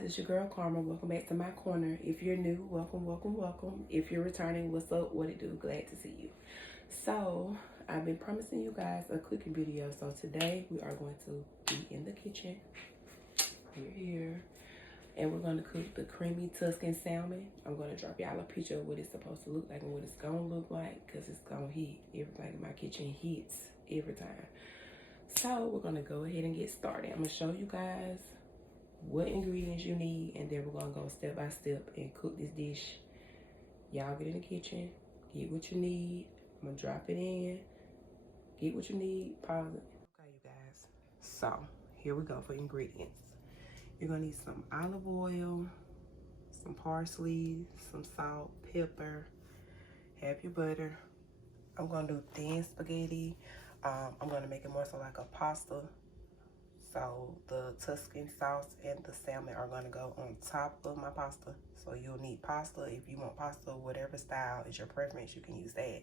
guys, it's your girl Karma. Welcome back to my corner. If you're new, welcome, welcome, welcome. If you're returning, what's up, what it do? Glad to see you. So I've been promising you guys a cooking video. So today we are going to be in the kitchen. We're here and we're going to cook the creamy Tuscan salmon. I'm going to drop y'all a picture of what it's supposed to look like and what it's going to look like, because it's going to hit. Everything in my kitchen hits every time. So we're going to go ahead and get started. I'm going to show you guys what ingredients you need, and then we're gonna go step by step and cook this dish. Y'all get in the kitchen, get what you need. I'm gonna drop it in, get what you need, pause it. Okay, you guys, so here we go for ingredients. You're gonna need some olive oil, some parsley, some salt, pepper, have your butter. I'm gonna do thin spaghetti. I'm gonna make it more so like a pasta. So the Tuscan sauce and the salmon are gonna go on top of my pasta. So you'll need pasta. If you want pasta, whatever style is your preference, you can use that.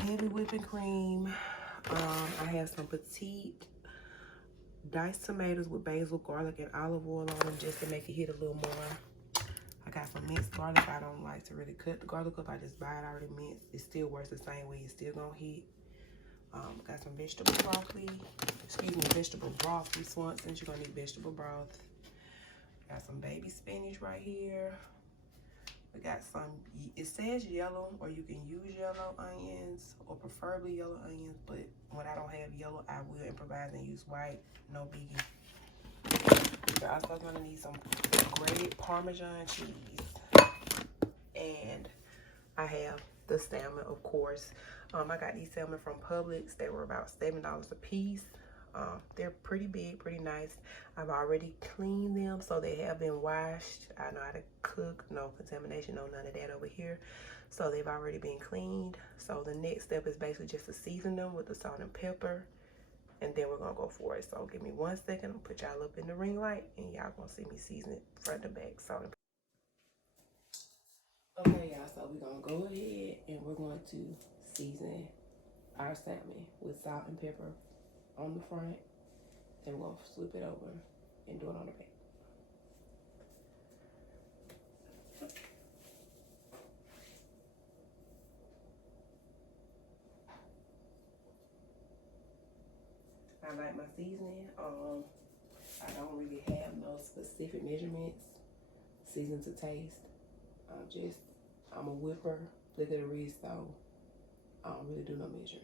Heavy whipping cream. I have some petite diced tomatoes with basil, garlic, and olive oil on them just to make it hit a little more. I got some minced garlic. I don't like to really cut the garlic up. I just buy it already minced. It still works the same way. It's still gonna hit. Got some vegetable broth from Swanson's. You're gonna need vegetable broth. Got some baby spinach right here. We got some, it says yellow, or you can use yellow onions, or preferably yellow onions, but when I don't have yellow, I will improvise and use white, no biggie. You're also gonna need some grated Parmesan cheese. And I have the salmon, of course. I got these salmon from Publix. They were about $7 a piece. They're pretty big, pretty nice. I've already cleaned them, so they have been washed. I know how to cook, no contamination, no none of that over here. So they've already been cleaned. So the next step is basically just to season them with the salt and pepper, and then we're gonna go for it. So give me 1 second. I'm gonna put y'all up in the ring light, and y'all gonna see me season it front to back. Salt and pepper. Okay, y'all. So we're gonna go ahead and we're going to season our salmon with salt and pepper on the front, then we're gonna flip it over and do it on the back. I like my seasoning. I don't really have no specific measurements. Season to taste. I'm a whipper, look at the wrist, so I don't really do no measuring.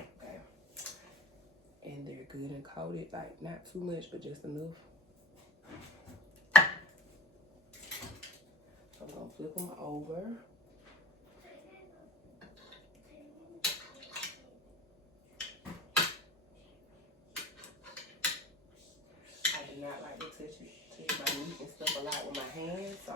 Okay. And they're good and coated, like not too much, but just enough. I'm gonna flip them over. I do not like to touch my meat and stuff a lot with my hands, so.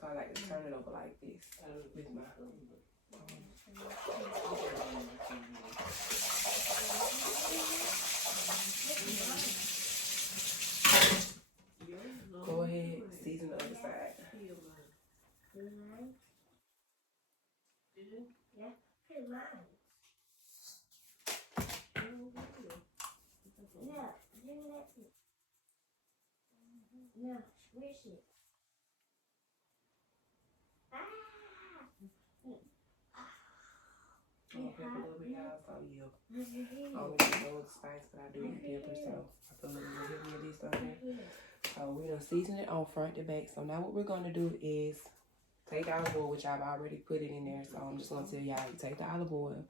So I like to turn it over like this with my Go ahead, season the other side. No, squish it. I'm gonna pepper a little bit, y'all, so yeah. I don't really know the spice, but I do eat pepper, so I put a little bit of this on there. So we're gonna season it on front to back. So now what we're gonna do is take the olive oil, which I've already put it in there. So I'm just gonna tell y'all, you take the olive oil,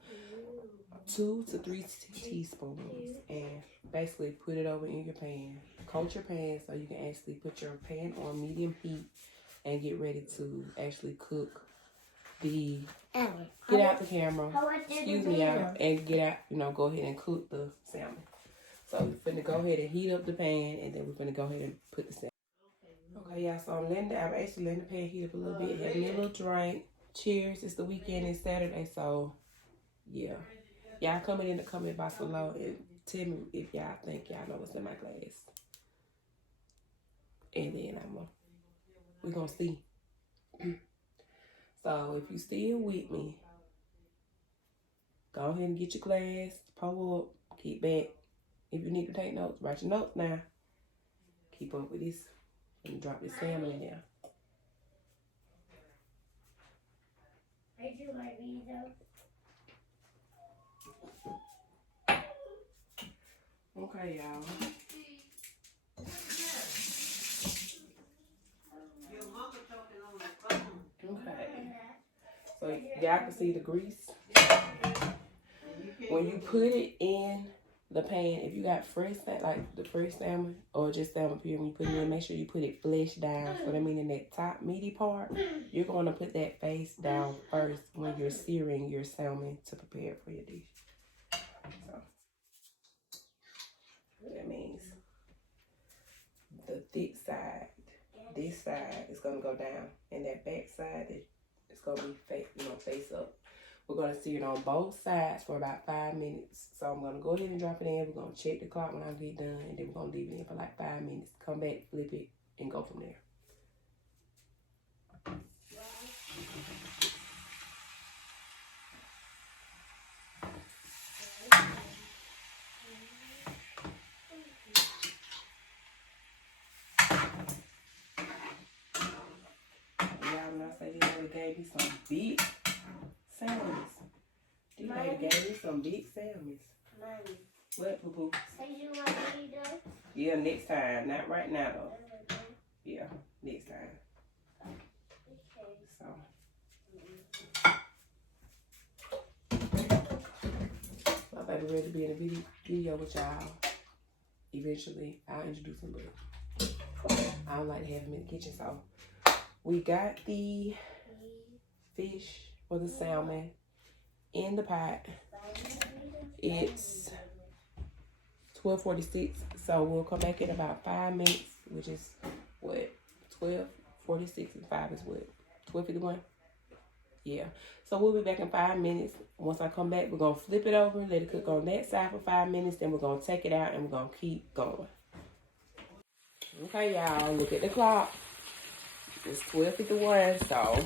2 to 3 teaspoons, and basically put it over in your pan. Coat your pan so you can actually put your pan on medium heat and get ready to actually cook the, get out the camera, excuse me, y'all, and get out, go ahead and cook the salmon. So we're finna go ahead and heat up the pan, and then we're finna go ahead and put the salmon. Okay, y'all, so I'm actually letting the pan heat up a little bit, having me a little drink. Cheers, it's the weekend, it's Saturday, so yeah. Y'all comment in the comment box below and tell me if y'all think y'all know what's in my glass. And then we're gonna see. So if you still with me, go ahead and get your glass, pour up, keep back. If you need to take notes, write your notes now. Keep up with this and drop this salmon in there. I do like these though. Okay, y'all. Okay. So y'all can see the grease. When you put it in the pan, if you got fresh, like the fresh salmon or just salmon pure, when you put it in, make sure you put it flesh down. So that means that top meaty part, you're going to put that face down first when you're searing your salmon to prepare it for your dish. So that means the thick side, this side is going to go down, and that back side is going to be face up. We're going to sear it on both sides for about 5 minutes. So I'm going to go ahead and drop it in. We're going to check the clock when I get done, and then we're going to leave it in for like 5 minutes. Come back, flip it, and go from there. Y'all, when I say this lady gave me some big salmons. This lady gave me some big salmons. Mommy. What, boo-boo? Say you want me though? Yeah, next time. Not right now, though. Yeah, next time. Okay. So. My baby ready to be in a video with y'all. Eventually, I'll introduce him, but I don't like to have him in the kitchen. So, we got the fish or the salmon in the pot. It's 12:46, so we'll come back in about 5 minutes, which is what, 12:46 and 5 is what, 12:51? Yeah, so we'll be back in 5 minutes. Once I come back, we're gonna flip it over, let it cook on that side for 5 minutes, then we're gonna take it out and we're gonna keep going. Okay, y'all, look at the clock. It's 12:51, so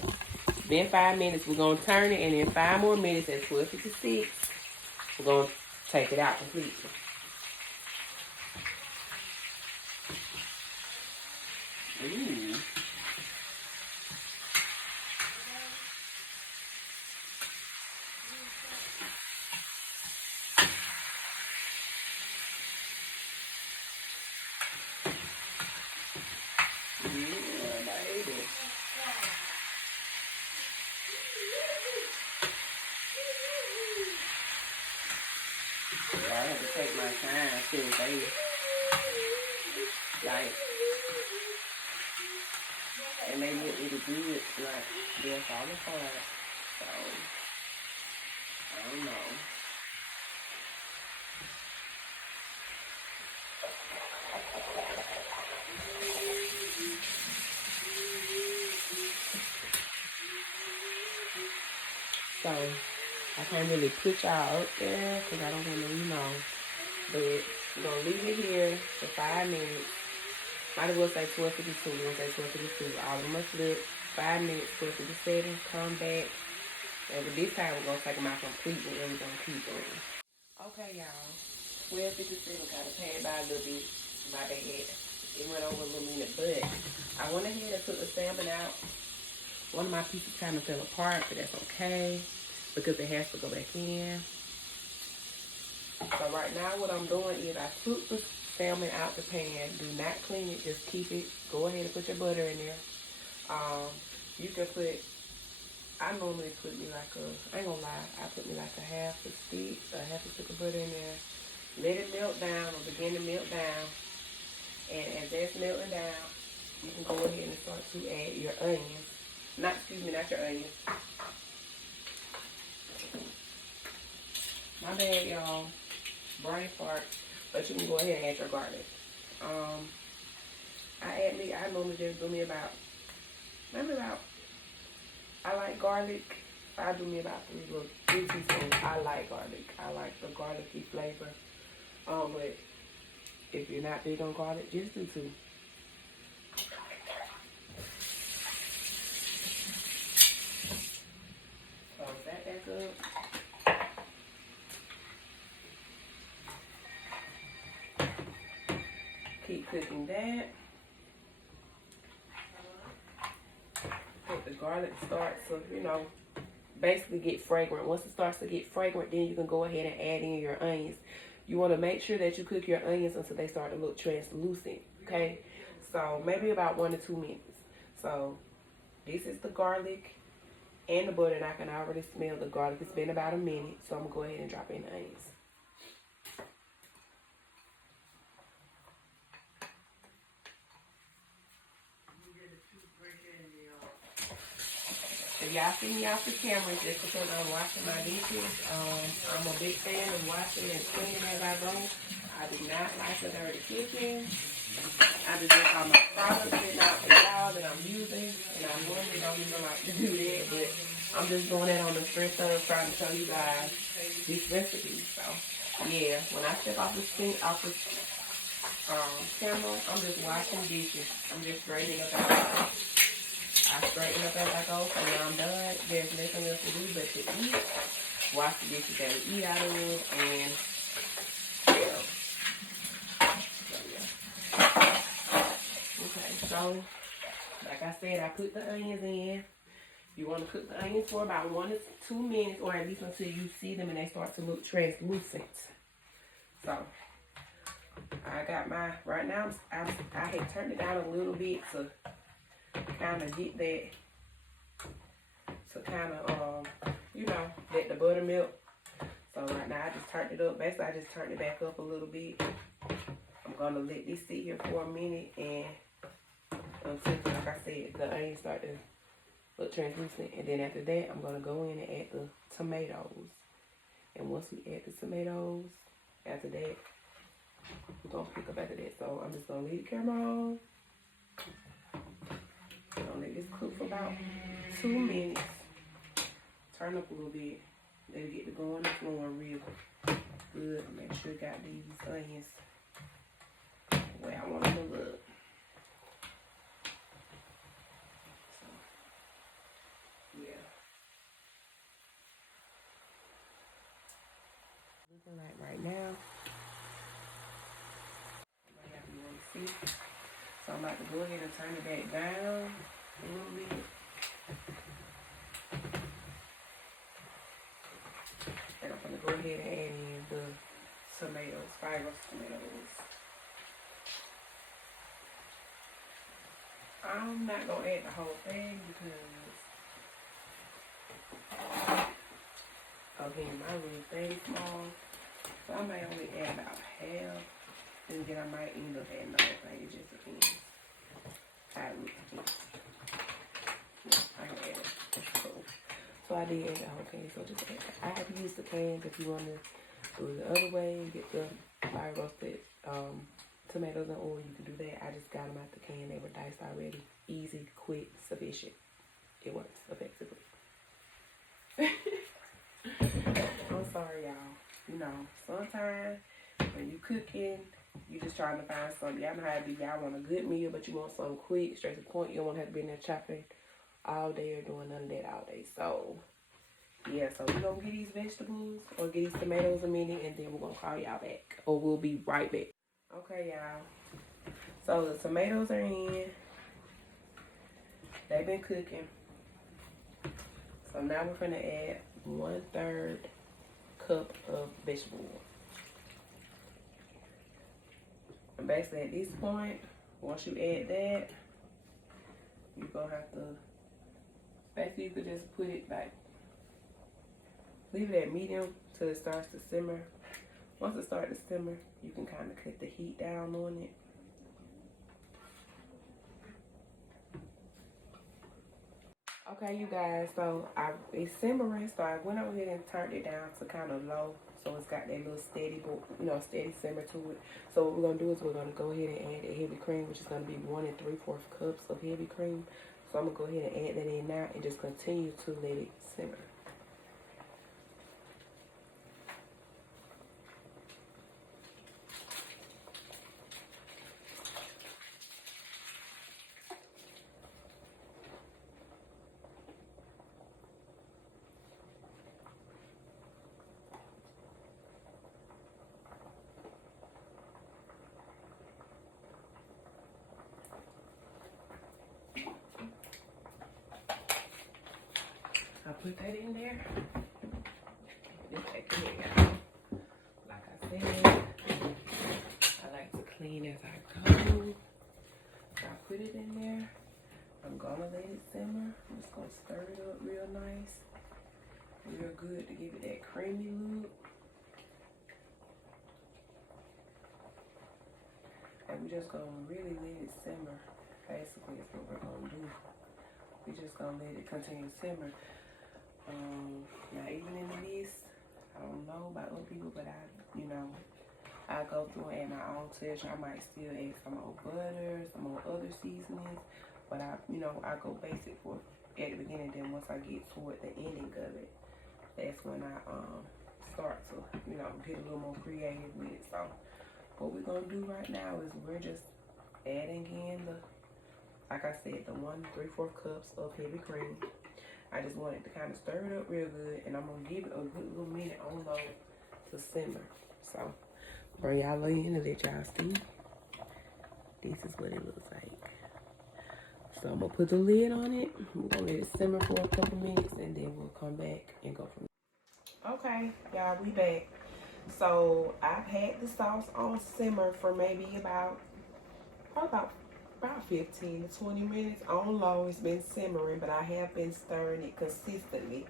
been 5 minutes. We're gonna turn it, and in 5 more minutes at 12:56, we're gonna take it out completely. Ooh. Yeah, baby. I have to take my time too, baby. Like, and they look really good, like they're falling apart. So, I don't know. So, I can't really put y'all up there because I don't want to, but we're going to leave it here for 5 minutes. Might as well say 12:52. We're going to say 12:52. All of them are flipped. 5 minutes, 12:57. Come back. And with this time, we're going to take them out completely and we're going to keep going. Okay, y'all. 12:57. Got to pay it by a little bit. My bad. It went over a little minute, but I went ahead and took the salmon out. One of my pieces kind of fell apart, but that's okay because it has to go back in. So right now what I'm doing is I took the salmon out the pan. Do not clean it, just keep it. Go ahead and put your butter in there. You can put, I normally put me like I ain't gonna lie, I put me like a half a stick of butter in there. Let it melt down or begin to melt down. And as that's melting down, you can go ahead and start to add your onions. Not your onions. My bad, y'all. Brain fart. But you can go ahead and add your garlic. I normally just do me about, I like garlic I do me about 3 teaspoons. I like garlic. I like the garlicky flavor. But if you're not big on garlic, just do 2. Close that back up. Keep cooking that. Let the garlic start to, basically get fragrant. Once it starts to get fragrant, then you can go ahead and add in your onions. You want to make sure that you cook your onions until they start to look translucent, okay? So maybe about 1 to 2 minutes. So this is the garlic and the butter, and I can already smell the garlic. It's been about a minute, so I'm going to go ahead and drop in the onions. If y'all see me off the camera, just because I'm washing my dishes. I'm a big fan of washing and cleaning as I go. I do not like the dirty kitchen. I just get all my products sitting out for y'all that I'm using, and I normally don't even like to do that, but I'm just doing that on the strength of trying to show you guys this recipe. So yeah, when I step off the camera, I'm just washing dishes. I'm just straightening up everything. I straighten up as I go, so when I'm done, there's nothing else to do but to eat, wash the dishes that we eat out of, and yeah. Okay, so like I said, I put the onions in. You want to cook the onions for about 1 to 2 minutes, or at least until you see them and they start to look translucent. So I got my, right now, I had turned it down a little bit to kind of get that, to kind of, let the butter melt. So right now I just turned it up. Basically, I just turned it back up a little bit. I'm going to let this sit here for a minute, and until, like I said, the onions start to look translucent. And then after that, I'm going to go in and add the tomatoes. And once we add the tomatoes, after that, we're going to pick up after that. So I'm just going to leave the camera on. I'm going to let this cook for about 2 minutes. Turn up a little bit. Let it get to going and flowing real good. Make sure you got these onions the way I want them to look. So, yeah. Looking like right now. You want to see. So I'm about to go ahead and turn it back down a little bit. And I'm going to go ahead and add in the tomatoes, 5 roast tomatoes. I'm not going to add the whole thing because, again, my little thing is small. So I might only add about half. And then I might end up adding the whole thing. It just depends. I can add it. Cool. So I did add the whole can. So just add. I have to use the cans if you want to do it the other way. Get the fire roasted tomatoes and oil. You can do that. I just got them out the can. They were diced already. Easy, quick, sufficient. It works effectively. I'm sorry, y'all. Sometimes when you cooking, you just trying to find something. Y'all know how it be. Y'all want a good meal, but you want something quick, straight to the point. You don't want to have to be in there chopping all day or doing none of that all day. So, yeah. So, we're going to get these vegetables or get these tomatoes a minute, and then we're going to call y'all back. Or we'll be right back. Okay, y'all. So, the tomatoes are in. They've been cooking. So, now we're going to add 1/3 cup of vegetable oil. And basically at this point, once you add that, you're going to have to, basically you could just put it like, leave it at medium till it starts to simmer. Once it starts to simmer, you can kind of cut the heat down on it. Okay, you guys, so it's simmering, so I went over here and turned it down to kind of low, so it's got that little steady, steady simmer to it. So what we're gonna do is we're gonna go ahead and add the heavy cream, which is gonna be 1 3/4 cups of heavy cream. So I'm gonna go ahead and add that in now and just continue to let it simmer. put that in there. This back in there. Like I said, I like to clean as I go. So I put it in there. I'm gonna let it simmer. I'm just gonna stir it up real nice, real good to give it that creamy look. And we're just gonna really let it simmer. Basically, is what we're gonna do. We're just gonna let it continue to simmer. Now, even in this, I don't know about other people, but I go through and add my own touch. I might still add some more butter, some more other seasonings, but I go basic for at the beginning. Then once I get toward the ending of it, that's when I start to get a little more creative with it. So what we're gonna do right now is we're just adding in like I said, the 1 3/4 cups of heavy cream. I just wanted to kind of stir it up real good, and I'm gonna give it a good little minute on low to simmer. So bring y'all in and let y'all see. This is what it looks like. So I'm gonna put the lid on it. We're gonna let it simmer for a couple minutes, and then we'll come back and go from there. Okay, y'all, we back. So I've had the sauce on simmer for maybe about 15 to 20 minutes on low. It's been simmering, but I have been stirring it consistently.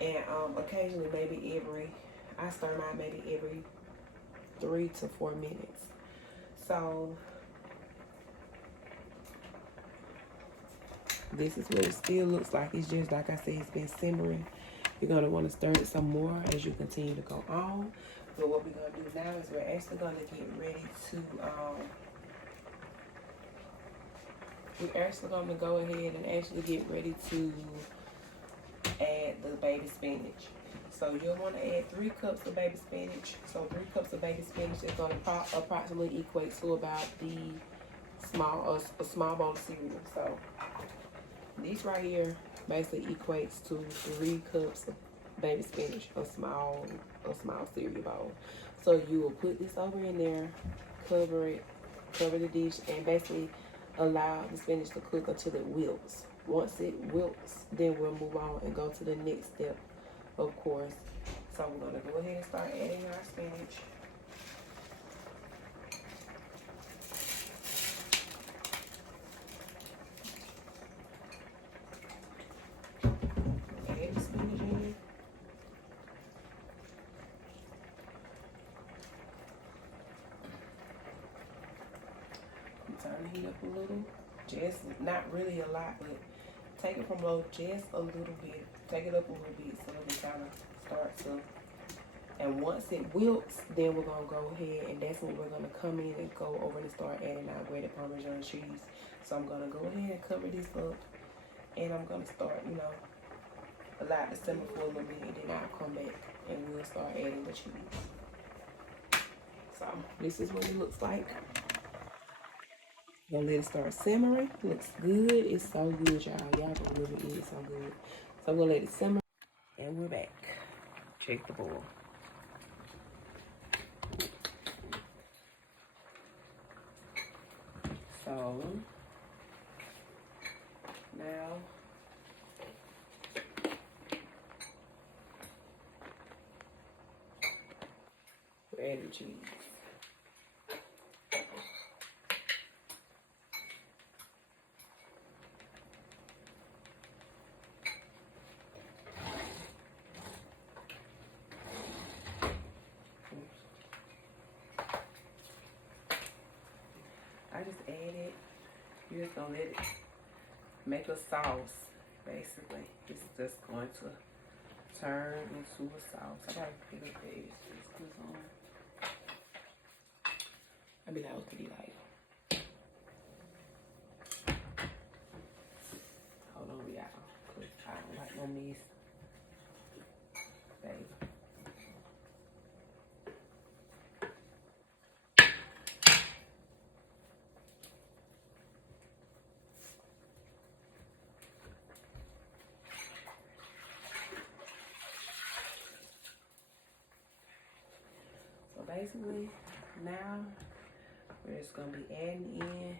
And occasionally, I stir mine maybe every 3 to 4 minutes. So this is what it still looks like. It's just like I said, it's been simmering. You're going to want to stir it some more as you continue to go on. But what we're going to do now is we're actually going to get ready to go ahead and actually get ready to add the baby spinach. So you'll want to add 3 cups of baby spinach. So 3 cups of baby spinach is going to approximately equate to about a small bowl of cereal. So this right here basically equates to 3 cups of baby spinach, a small cereal bowl. So you will put this over in there, cover the dish, and basically allow the spinach to cook until it wilts. Once it wilts, then we'll move on and go to the next step, of course. So we're going to go ahead and start adding our spinach. Add the spinach in. Turn the heat up a little. Just not really a lot, but take it from low just a little bit. Take it up a little bit so it kind of starts to. And once it wilts, then we're gonna go ahead, and that's when we're gonna come in and go over and start adding our grated Parmesan cheese. So I'm gonna go ahead and cover this up, and I'm gonna start, allow it to simmer for a little bit, and then I'll come back and we'll start adding the cheese. So this is what it looks like. Gonna let it start simmering. Looks good. It's so good, y'all. Y'all gonna love it. It's so good. So I'm gonna let it simmer, and we're back. Check the boil. So now we're adding cheese. I just added, you're just gonna let it make a sauce, basically. It's just going to turn into a sauce. I gotta pick up the eggs on. I mean, that was pretty light. Hold on, y'all, because I don't like no mess. Baby. Basically, now we're just gonna be adding in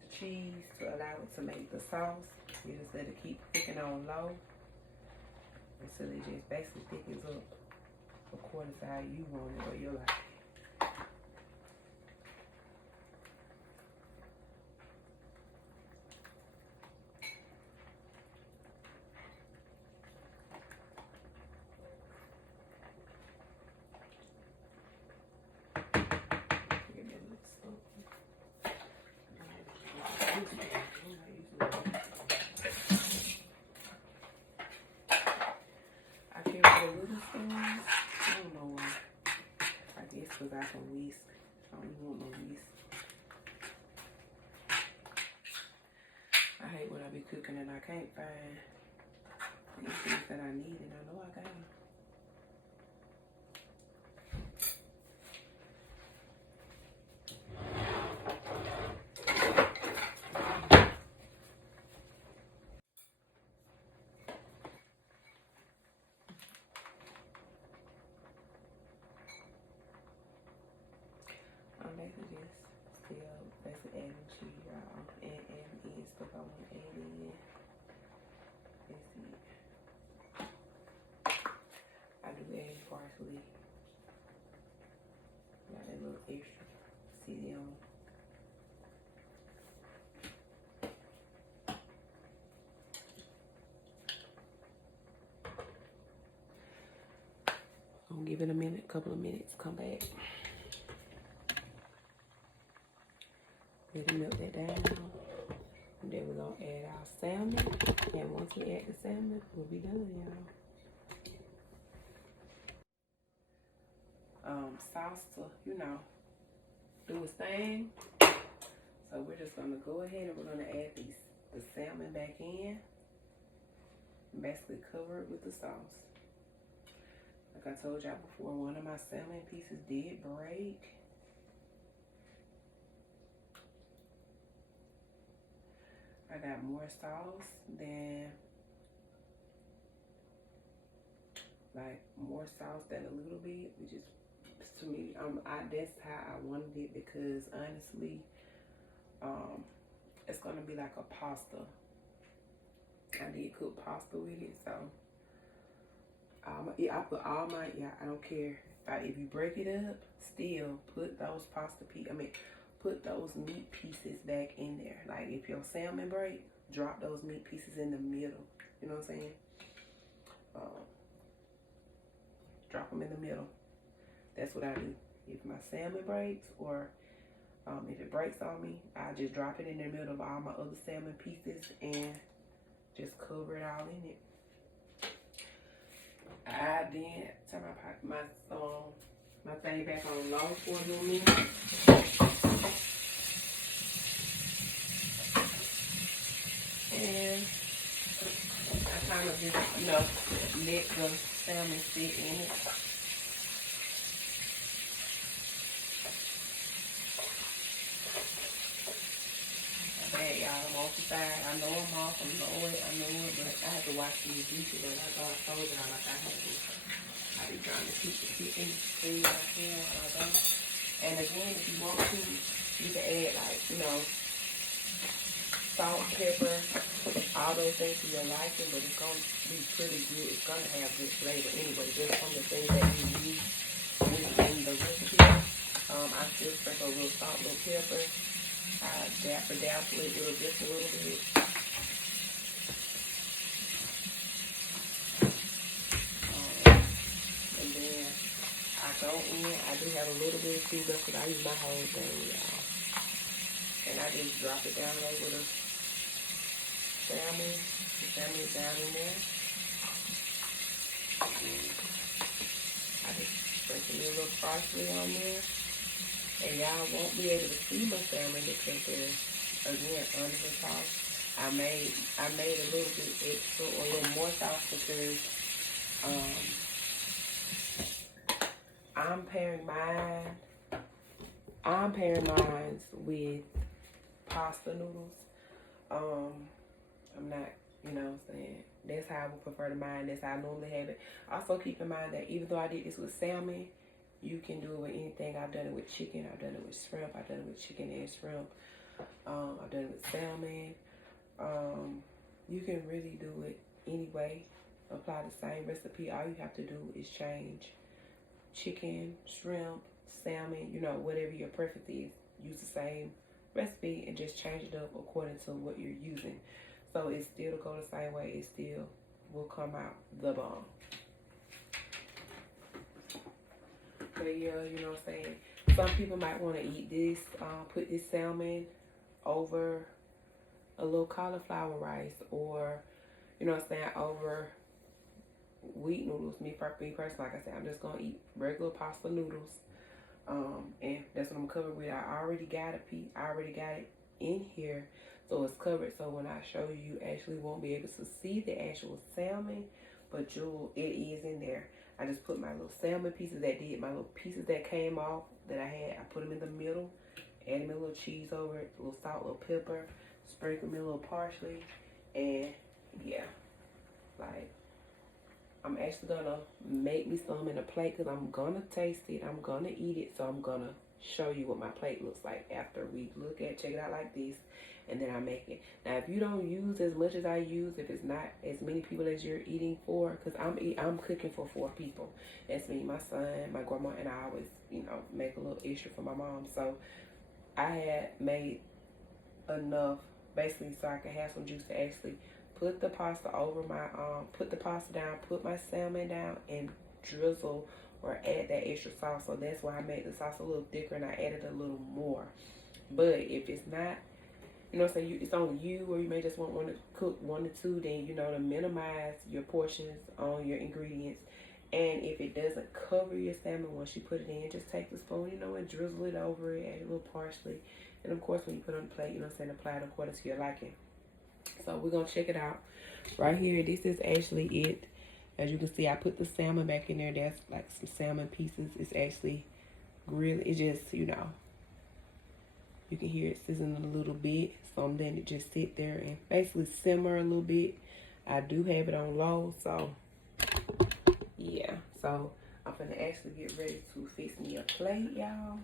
the cheese to allow it to make the sauce. You just let it keep cooking on low. until it just basically thickens up according to how you want it or your life. I carry the little spoons. I don't know why. I guess because I can whisk. I don't even want no whisk. I hate when I be cooking and I can't find these things that I need, and I know I got them. I'm basically just still basically adding cheese, y'all, and adding stuff I want to add in. That's it. I do add parsley. Got that little extra seed on. I'm gonna give it a minute, couple of minutes, come back. Let it melt that down. And then we're gonna add our salmon. And once we add the salmon, we'll be done, y'all. Sauce to, you know, do its thing. So we're just gonna go ahead and we're gonna add the salmon back in. And basically cover it with the sauce. Like I told y'all before, one of my salmon pieces did break. I got more sauce than, more sauce than a little bit, which is, to me, that's how I wanted it, because honestly, it's gonna be like a pasta. I did cook pasta with it, so I put all my, I don't care if you break it up, still put those put those meat pieces back in there. Like if your salmon break, drop those meat pieces in the middle. You know what I'm saying? Drop them in the middle. That's what I do. If my salmon breaks, or if it breaks on me, I just drop it in the middle of all my other salmon pieces and just cover it all in it. I then turn my thing back on low for a little minute. And I kind of just, let the salmon sit in it. Bad, y'all. I'm off the side. I know I'm off. I know it, but I have to watch these dishes. Like I told y'all, I be trying to keep the kitchen clean as I can. And again, if you want to, you can add salt, pepper, all those things to your liking, but it's going to be pretty good. It's going to have good flavor anyway, just from the things that you use in the recipe. I still sprinkle a little salt, a little pepper. I dazzle it just a little bit. And then I go in, I do have a little bit of sugar because I use my whole thing, y'all. And I just drop it down over the salmon. The salmon is down in there. And I just sprinkle a little parsley on there. And y'all won't be able to see my salmon because they're, again, under the sauce. I made a little bit extra or a little more sauce because I'm pairing mine with pasta noodles. I'm not, saying that's how I would prefer to mine. That's how I normally have it. Also keep in mind that even though I did this with salmon, you can do it with anything. I've done it with chicken. I've done it with shrimp. I've done it with chicken and shrimp. I've done it with salmon. You can really do it any way. apply the same recipe. All you have to do is change chicken, shrimp, salmon, you know, whatever your preference is. Use the same recipe and just change it up according to what you're using. So it still go the same way. It still will come out the bomb. But yeah, you know what I'm saying? Some people might want to eat this, put this salmon over a little cauliflower rice, or, you know what I'm saying, over wheat noodles. Me personally, like I said, I'm just going to eat regular pasta noodles. And that's what I'm covered with. I already got it in here, so it's covered. So when I show you, you actually won't be able to see the actual salmon, but it is in there. I just put my little salmon pieces my little pieces that came off that I had. I put them in the middle, added me a little cheese over it, a little salt, a little pepper, sprinkle me a little parsley, and yeah, like, I'm actually gonna make me some in a plate because I'm gonna taste it. I'm gonna eat it. So I'm gonna show you what my plate looks like after we check it out like this, and then I make it. Now, if you don't use as much as I use, if it's not as many people as you're eating for, because I'm cooking for 4 people. That's me, my son, my grandma, and I always, you know, make a little extra for my mom. So I had made enough basically so I could have some juice to actually put the pasta over my put the pasta down, put my salmon down, and drizzle or add that extra sauce. So that's why I made the sauce a little thicker and I added a little more. But if it's not, you know what I'm saying, it's on you, or you may just want to cook 1 or 2, then, you know, to minimize your portions on your ingredients. And if it doesn't cover your salmon once you put it in, just take the spoon, you know, and drizzle it over it, add a little parsley. And of course, when you put it on the plate, you know what I'm saying, apply it according to your liking. So we're going to check it out. Right here, this is actually it. As you can see, I put the salmon back in there. That's like some salmon pieces. It's actually grilled. It just, you know, you can hear it sizzling a little bit. So I'm letting it just sit there and basically simmer a little bit. I do have it on low, so yeah. So I'm gonna actually get ready to fix me a plate, y'all,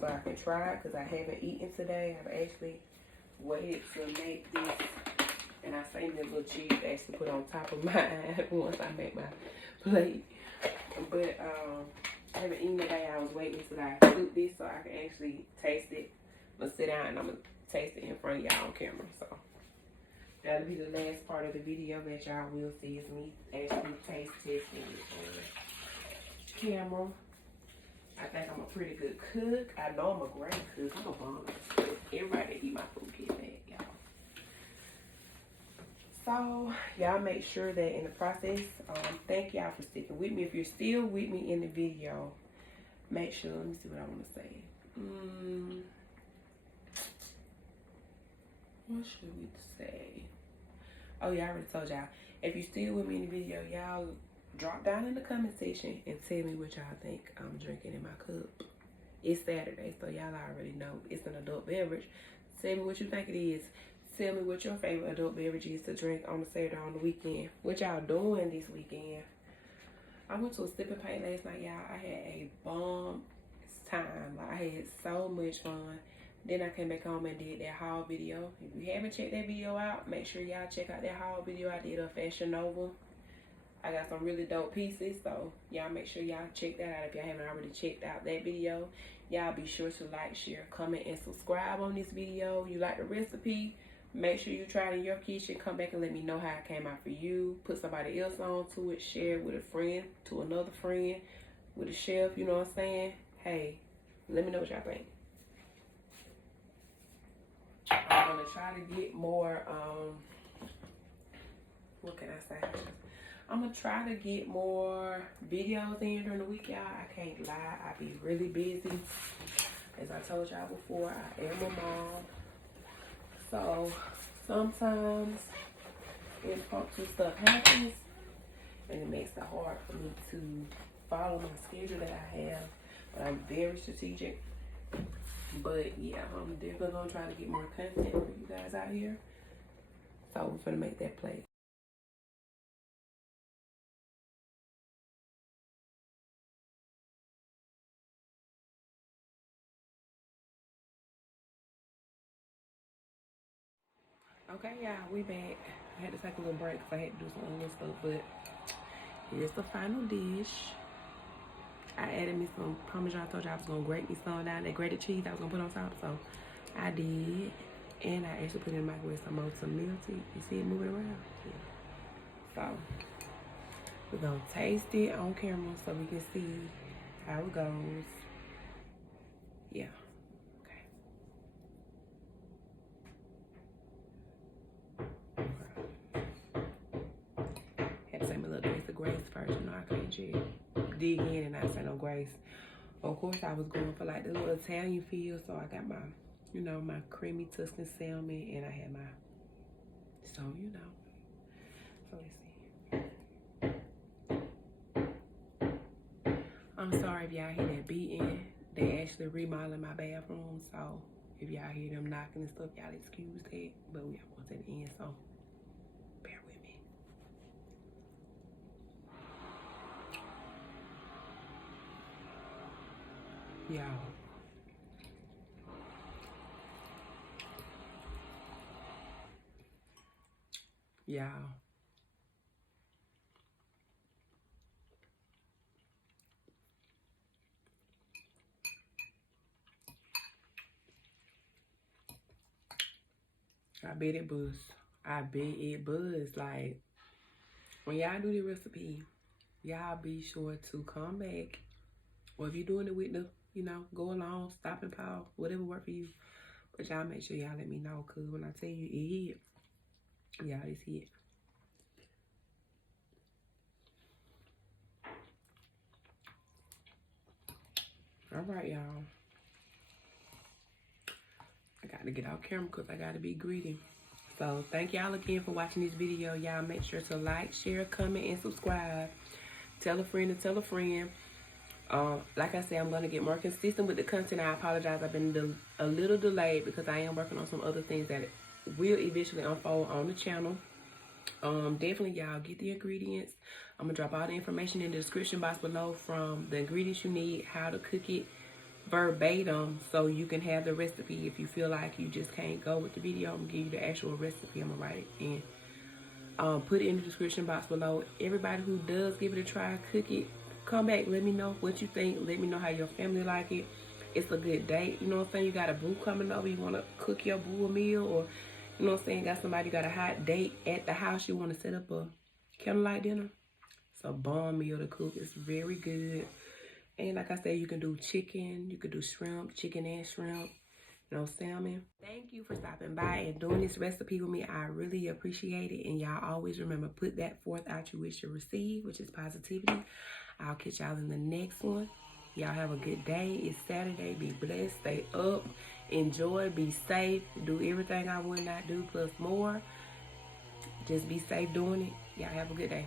so I can try it, because I haven't eaten today. I've actually waited to make this, and I saved this little cheese to actually put on top of mine once I make my plate. But I haven't eaten today. I was waiting until I cook this so I can actually taste it. I'm gonna sit down and I'm gonna taste it in front of y'all on camera. So that'll be the last part of the video that y'all will see, is me actually taste testing it on camera. I think I'm a pretty good cook. I know I'm a great cook. I'm a bomb cook. Everybody that eat my food get that, y'all. So y'all make sure that in the process, thank y'all for sticking with me. If you're still with me in the video, make sure, let me see what I want to say. What should we say? Oh yeah, I already told y'all. If you're still with me in the video, y'all drop down in the comment section and tell me what y'all think I'm drinking in my cup. It's Saturday, so y'all already know it's an adult beverage. Tell me what you think it is. Tell me what your favorite adult beverage is to drink on the Saturday, on the weekend. What y'all doing this weekend? I went to a sipping paint last night, y'all. I had a bomb time. Like, I had so much fun. Then I came back home and did that haul video. If you haven't checked that video out, make sure y'all check out that haul video I did of Fashion Nova. I got some really dope pieces, so y'all make sure y'all check that out if y'all haven't already checked out that video. Y'all be sure to like, share, comment, and subscribe on this video. You like the recipe, make sure you try it in your kitchen. Come back and let me know how it came out for you. Put somebody else on to it. Share it with a friend, to another friend, with a chef, you know what I'm saying? Hey, let me know what y'all think. I'm gonna try to get more, what can I say? I'm gonna try to get more videos in during the week, y'all. I can't lie, I be really busy. As I told y'all before, I am a mom. So sometimes impromptu stuff happens, and it makes it hard for me to follow my schedule that I have. But I'm very strategic. But yeah, I'm definitely gonna try to get more content for you guys out here. So we're gonna make that play. Okay, y'all, we back. I had to take a little break because I had to do some other stuff, but here's the final dish. I added me some Parmesan. I told you I was gonna grate me some down, that grated cheese I was gonna put on top, so I did. And I actually put it in the microwave some more to melt it. You see it moving around? Yeah. So we're gonna taste it on camera so we can see how it goes. Yeah. Had to say my little grace of grace first. You know, I can't just dig in and not say no grace. Of course, I was going for like the little Italian feel, so I got my, you know, my creamy Tuscan salmon, and I had my, so you know. So let's see. I'm sorry if y'all hear that beating. They actually remodeling my bathroom, so if y'all hear them knocking and stuff, y'all excuse that. But we are going to the end, so bear with me. Y'all. Y'all. I bet it buzz. I bet it buzz. Like, when y'all do the recipe, y'all be sure to come back. Or if you're doing it with the, you know, go along, stop and pause, whatever work for you. But y'all make sure y'all let me know, because when I tell you it hit, y'all, it's hit. All right, y'all. I got to get off camera because I got to be greedy. So thank y'all again for watching this video. Y'all make sure to like, share, comment, and subscribe. Tell a friend to tell a friend. Like I said, I'm going to get more consistent with the content. I apologize. I've been a little delayed because I am working on some other things that will eventually unfold on the channel. Definitely, y'all, get the ingredients. I'm going to drop all the information in the description box below from the ingredients you need, how to cook it verbatim so you can have the recipe. If you feel like you just can't go with the video, I'm going to give you the actual recipe. I'm going to write it in. Put it in the description box below. Everybody who does give it a try, cook it, come back, let me know what you think. Let me know how your family like it. It's a good date. You know what I'm saying? You got a boo coming over. You want to cook your boo a meal, or you know what I'm saying? Got somebody, got a hot date at the house. You want to set up a candlelight dinner. It's a bomb meal to cook. It's very good. And like I said, you can do chicken. You can do shrimp, chicken and shrimp. You know, salmon. Thank you for stopping by and doing this recipe with me. I really appreciate it. And y'all always remember, put that forth out you wish to receive, which is positivity. I'll catch y'all in the next one. Y'all have a good day. It's Saturday. Be blessed. Stay up. Enjoy. Be safe. Do everything I would not do plus more. Just be safe doing it. Y'all have a good day.